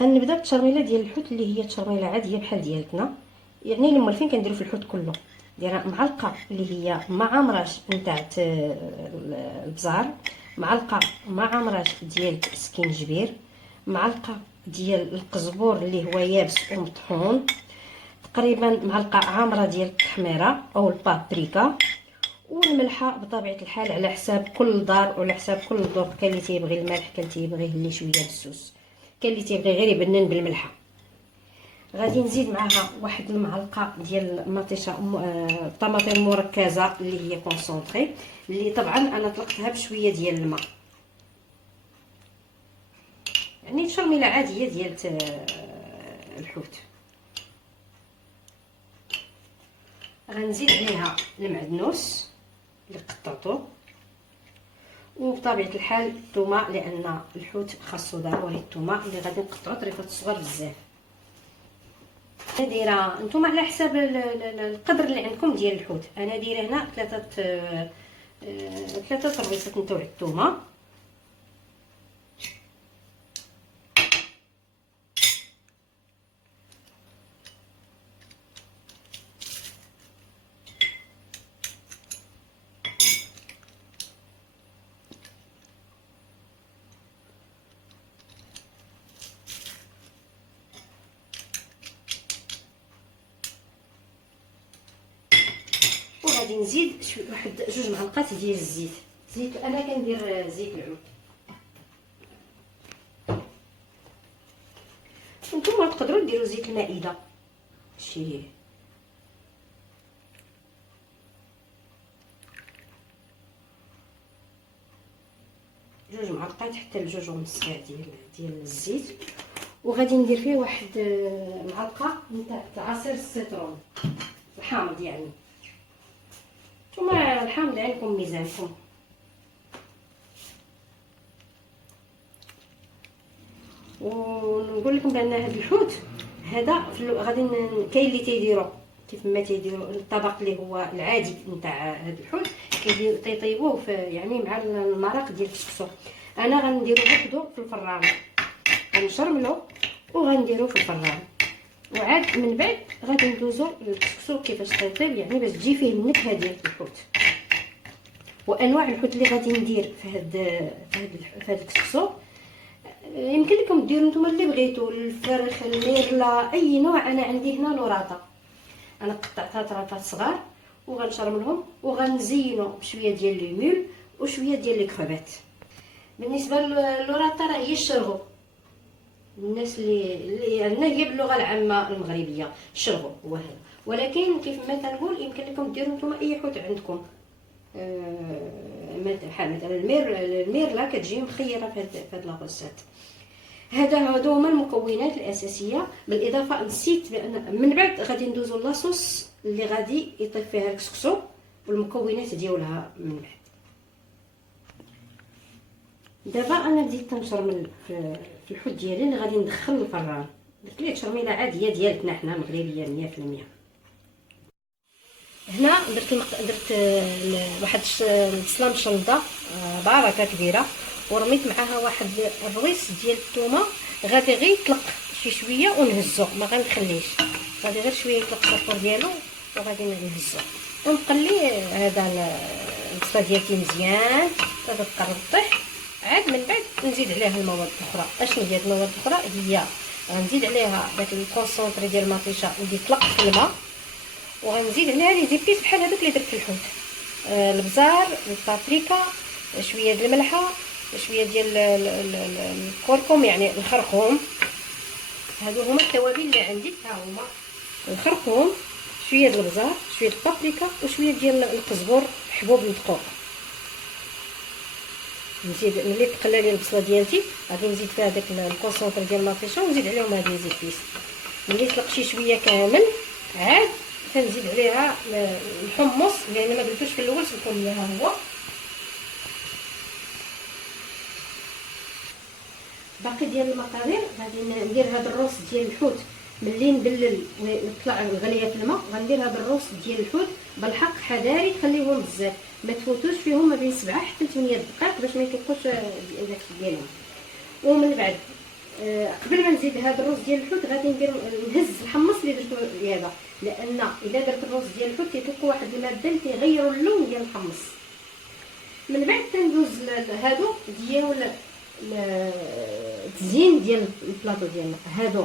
غنبدا بالتشرميله ديال الحوت اللي هي تشرميله عاديه بحال ديالتنا. يعني المولفين كنديروا في الحوت كله دايره معلقه اللي هي مع مراش نتاع البزار، معلقه مع مراش ديال السكينجبير، معلقه ديال القزبور اللي هو يابس ومطحون، تقريبا معلقه عامره ديال التحميره او البابريكا، والملحه بطبيعه الحال على حساب كل دار وعلى حساب كل ذوق. كاين اللي تيبغي الملح، كاين اللي تيبغيه اللي شويه بالسوس، كاين اللي تيبغي غير يبنن بالملحه. غادي نزيد معاها واحد المعلقه ديال مطيشه طماطم مركزه اللي هي كونسونطري، اللي طبعا انا طلقتها بشويه ديال الماء، يعني تشرميله عاديه ديال الحوت. غنزيد عليها المعدنوس اللي قطعته، وبطبيعه الحال الثومه، لان الحوت خاصو ضروري الثومه اللي غادي نقطعو طريفات صغار بزاف. انا دايره، نتوما على حساب القدر اللي عندكم ديال الحوت. انا دايره هنا ثلاثه طربيصات نتاع الثومه، وغادي نزيد واحد 2 معلقات ديال الزيت. زيت انا كندير زيت العود، نتوما تقدروا ديروا زيت المائده شي 2 معلقات حتى ل2 ونص ديال الزيت. وغادي ندير فيه واحد معلقه نتاع عصير السيترون الحامض، يعني نتوما الحامض عندكم ميزانكم. ونقول لكم بان هذا الحوت هذا غادي كاين اللي تيديروا كيف ما تيديروا الطبق اللي هو العادي نتاع هذا الحوت، تيطيبوه يعني مع المرق ديال الكسكسو. انا غنديرو وحدو في الفران، غنشرملو وغنديرو في الفران، وعاد من بعد غادي ندوزو للكسكسو كيفاش تيطيب، يعني باش تجي فيه النكهه ديال الحوت. وانواع الحوت اللي غادي ندير في هاد الكسكسو يمكن لكم ديروا نتوما اللي بغيتو، الفرخ، الميرلا، اي نوع. انا عندي هنا لوراطه، انا قطعتها طرافات صغار وغنشرملهم وغنزينو بشويه ديال ليمول وشويه ديال الكروبات. بالنسبه للوراطه راه هي الشرغو، الناس اللي عندنا هي باللغه العامه المغربيه الشرغو هو هذا. ولكن كيف ما كنقول يمكن لكم ديروا نتوما اي حوت عندكم. مثلا الميرلا كتجي مخيره في هاد لاغوسات. هادو هما المكونات الاساسيه. بالاضافه نسيت بان من بعد غادي ندوزو لاصوص اللي غادي يطيب فيها الكسكسو والمكونات ديالها من بعد. دابا انا بديت كنشرمل في الحوت ديالي اللي غادي ندخل للفران. درت ليه تشرميله عاديه ديالتنا حنا المغربيه 100%. هنا درت واحد البصله مشلضه بعركه كبيره، ورميت معاها واحد الرويس ديال الثومه. غادي غير يطلق شي شويه ونهزو، ما غنخليش، غادي غير شويه يطلق الصفور ديالو وغادي نهزو ونقلي هذا البصله ديالتي مزيان حتى تقرب طيح. عاد من بعد نزيد عليها المواد الاخرى. اشنو هي المواد الاخرى؟ هي غنزيد عليها داك الكونسونطري ديال المطيشه اللي يطلق في الماء، وغنزيد عليها لي زيبيس بحال هذوك اللي درت في الحوت، البزار، البابريكا، شويه ديال الملحه، شويه ديال الكركم يعني الخرقوم. هادو هما التوابل اللي عندي، ها هما الخرقوم، شويه ديال البزار، شويه البابريكا، وشويه ديال القزبور حبوب مدقوق. نزيد ملي تقلى لي البصله ديالتي غادي نزيد فيها داك الكونسونطري ديال المطيشه ونزيد عليهم هاد لي زيبيس. ملي يطلق شي شويه كامل عاد كنزيد عليها الحمص، لان ما درتوش في الاول سلكم ليها هو. باقي ديال المقادير غادي ندير هذا الروس ديال الحوت. ملي نبلل ويطلع الغليه في الماء غندير هذا الروس ديال الحوت بالحق حذاري تخليوهم بزاف، ما تفوتوش فيهم ما بين 7 حتى 8 دقائق باش ما يطيقوش داك ديالهم. ومن بعد قبل ما نزيد هذا الرز ديال الحوت غادي ندير نهز الحمص اللي درتو هذا، لان اذا درت الرز ديال الحوت تيطلقوا واحد الماده اللي تيغيروا اللون ديال الحمص. من بعد تندوز هادو ديالو التزيين ديال البلاطو ديالنا. هادو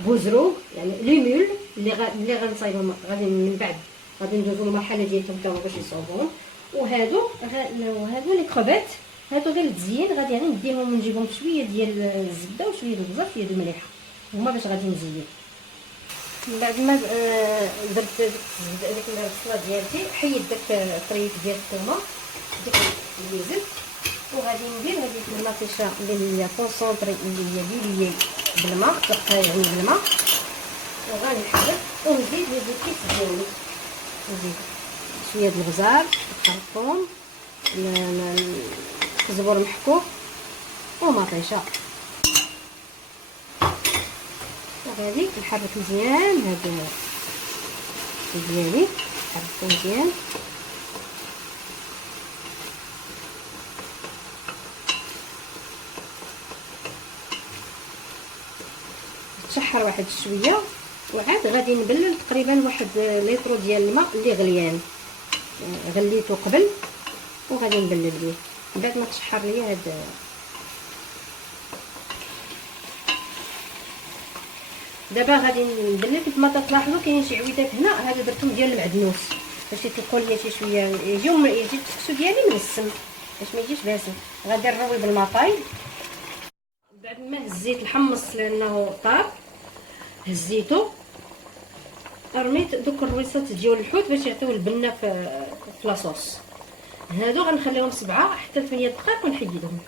بوزروغ يعني ليمول اللي غنصايبهم غادي من بعد غادي ندوزو المرحله ديالهم تا باش يصوبوهم. وهادو لي كروفيت هادو غير التزيين، غادي غير نديهم ونجيبهم بشويه ديال الزبده وشويه ديال البزاف وشويه ديال المليحه، هما باش غادي نزيد. من بعد ما درت ديك البصله ديالتي حيد داك الطريف ديال الثومه ديك اللي زدت، وغادي ندير هذيك المطيشه اللي هي كونسونطري اللي هي ليلي بالماء يعني بالماء، وغنحرك ونزيد الكيس ديالي، نزيد شويه د البزار الخرطوم الزبور محكوك ومطيشه، وغادي نحرك مزيان هذا ديالي نحركو مزيان. تشحر واحد شويه، وعاد غادي نبلل تقريبا واحد لتر ديال الماء اللي غليان غليته قبل، وغادي نبلل به من بعد ما تشحر ليا هاد. دابا غادي نبلل كيف ما تلاحظوا كاينين شي عويدات هنا، هذا درتهم ديال المعدنوس باش يطلقوا ليا شي شويه يجي الكسكسو ديالي منسم باش ما يجيش باسم. غادي نروي بالمطاي بعد ما هزيت الحمص لانه طاب، هزيته رميت دوك الرويصات ديال الحوت باش يعطيو البنه في لاصوص. هادو غنخليهم 7 حتى 8 دقائق ونحيدهم.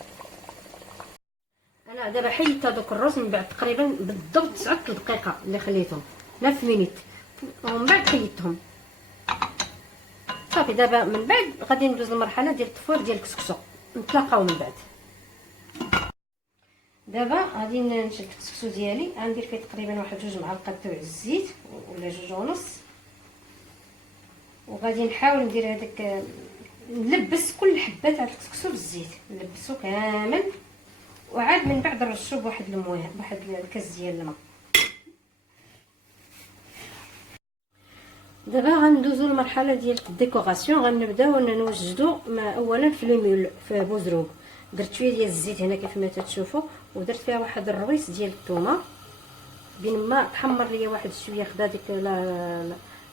انا دابا حيدت هذوك الرز من بعد تقريبا بالضبط 9 دقائق اللي خليتهم 9 مينيت، ومن بعد حيدتهم صافي. دابا من بعد غادي ندوز للمرحله ديال التفوير ديال الكسكسو، نتلاقاو من بعد. دابا غادي نشد الكسكسو ديالي، غندير فيه تقريبا واحد 2 معالق تاع الزيت ولا 2.5، وغادي نحاول ندير هذاك نلبس كل حبه تاع الكسكسو بالزيت، نلبسو كامل، وعاد من بعد نرشو بواحد المويه بواحد الكاس ديال الماء. دابا غندوزو للمرحله ديال الديكوراسيون. غنبداو نوجدو اولا في ليمول في بوزروغ. درت شويه ديال الزيت هنا كيف ما تشوفوا، ودرت فيها واحد الرويس ديال الثومه بين ما تحمر ليا واحد شويه، خدا ديك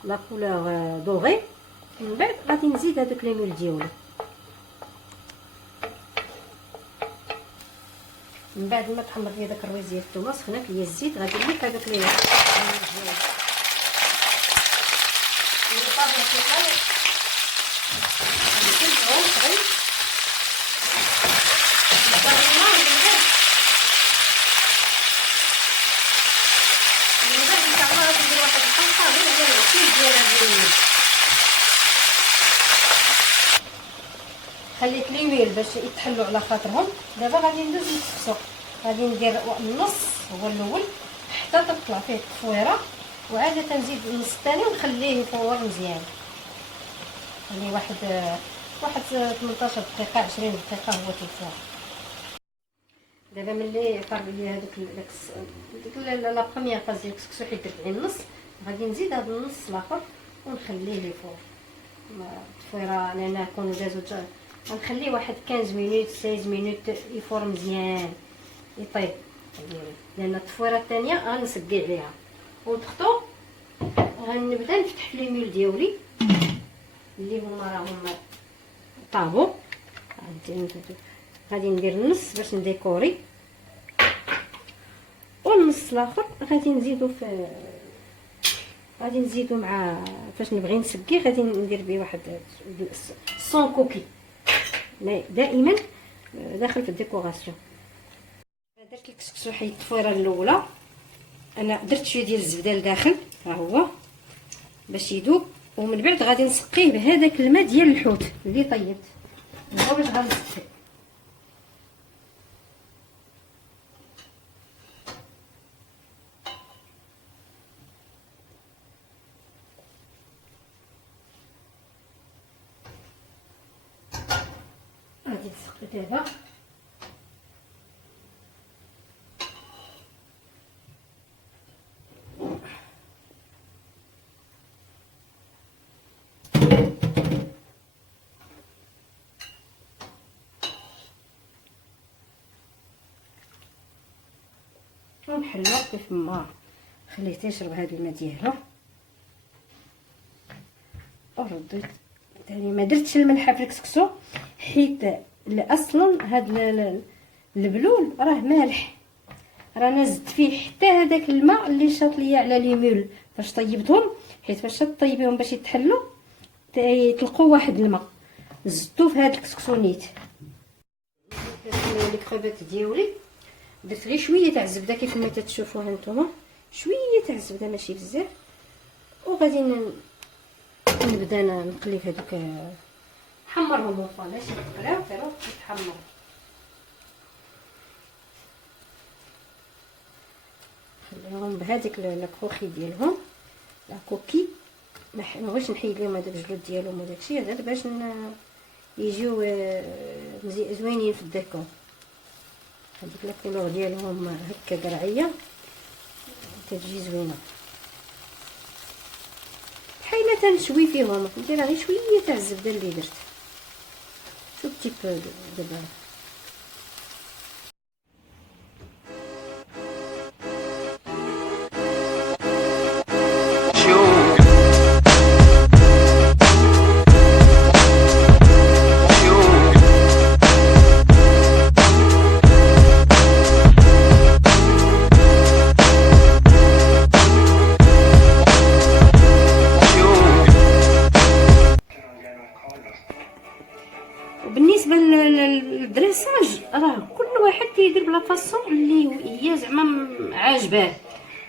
لا كولور دوغي. من بعد غادي نزيد هذوك ليمول ديالي. من بعد ما تحمر ليا داك الرويس ديال الثومه سخنات ليا الزيت، غادي نضيف هذوك لي خليت ليميل باش يتحلوا على خاطرهم. دابا غادي ندوز للكسكسو، غادي ندير النص هو الاول حتى تطلع فيه التفويره، وعاد تنزيد النص الثاني ونخليه يفور مزيان، خليه واحد 18 دقيقه 20 دقيقه هو تيفور. دابا ملي طاب لي هذوك لا بروميير فاز ديال الكسكسو حيت درت عليه النص، غادي نزيد هذا النص الاخر ونخليه يفور التفويره، لان كونوا دازو غنخليه واحد 15 مينوت 16 مينوت يفور مزيان يطيب، لان التفويره الثانيه غنسقي عليها. ودختو غنبدا نفتح في ليمول ديالي اللي هما راهم طابو. غادي ندير النص باش نديكوري، والنص الاخر غادي نزيدو مع فاش نبغي نسقي غادي ندير به واحد صون كوكي دائما داخل في الديكوراسيون. درت الكسكسو حيت التفويره الاولى، انا درت شويه ديال الزبده لداخل ها هو باش يذوب، ومن بعد غادي نسقيه بهذاك الماء ديال الحوت اللي طيبت هو باش غنسقي. ديال السقط دابا. ونحلو كيف ما خليته يشرب هذا الماء ديالو. ورديت ثاني ما درتش الملحه في الكسكسو حيت اصلا هذا البلول راه مالح، رانا زدت فيه حتى هذاك الماء اللي شاط ليا على ليمول فاش طيبتهم، حيت فاش طيبيهم باش يتحلوا يطلقوا واحد الماء زدتو في هذا الكسكسو نيت. لي كروفيت ديالي درت غير شويه تاع الزبده كيف ما تشوفوها نتوما، شويه تاع الزبده ماشي بزاف، وغادي نبدا نقلي في هذوك نحمرهم ماشي يتقلاو فيرو يتحمروا. خليهم بهذيك الكوخي ديالهم لا كوكي، ما بغيتش نحيد لهم هذاك الجلود ديالهم وداكشي هذا باش يجيو زوينين في الديكور. هذيك لا كولور ديالهم هكا قرعيه كتجي زوينه. حيله تنشوي فيهم ندير غير شويه تاع الزبده اللي درت شوف تيب دابا. وبالنسبه للدريساج راه كل واحد تيدير بلا فاصون اللي هي زعما عاجباه،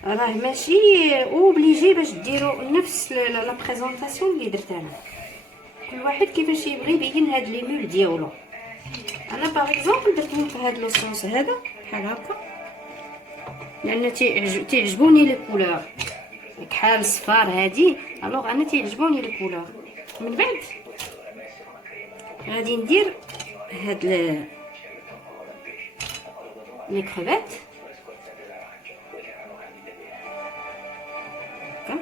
راه ماشي اوبليجي باش ديروا نفس لا بريزونطاسيون اللي درت انا، كل واحد كيفاش يبغي يبين هاد لي مول ديالو. انا باغ اكزومبل درتهم في هاد لوصوص هذا بحال هكا لان تيعجبوني لي كولور كحال الصفار هادي، الوغ انا تيعجبوني لي كولور. من بعد غادي ندير هاد لي كروفيت هكا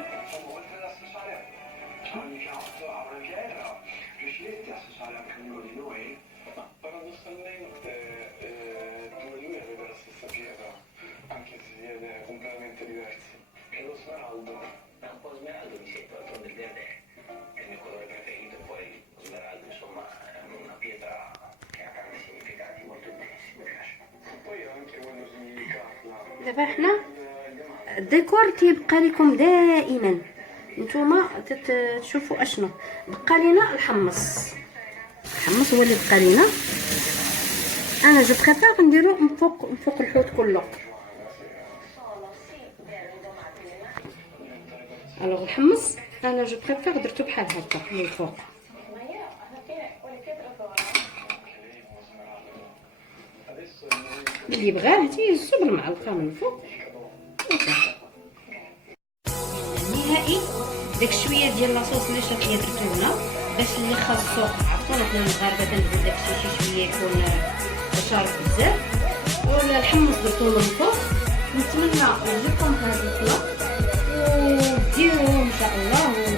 دابا حنا الديكور تيبقى لكم دائما نتوما تشوفوا اشنو بقى لينا. الحمص هو اللي بقى لينا، انا جو بريفير نديرو من فوق الحوت كله. الوغ الحمص انا جو بريفير درتو بحال هكا من الفوق. اللي بغاه تيهزو بالمعلقه من الفوق. النهائي داك شويه ديال لاصوص اللي شات ليا درتو هنا باش اللي خاصو عرفتوا حنا المغاربه كنبغيو داكشي شي شويه يكون شارب بزاف. ولا الحمص درتو من الفوق. نتمنى يعجبكم هذا الخلاط وديروه ان شاء الله.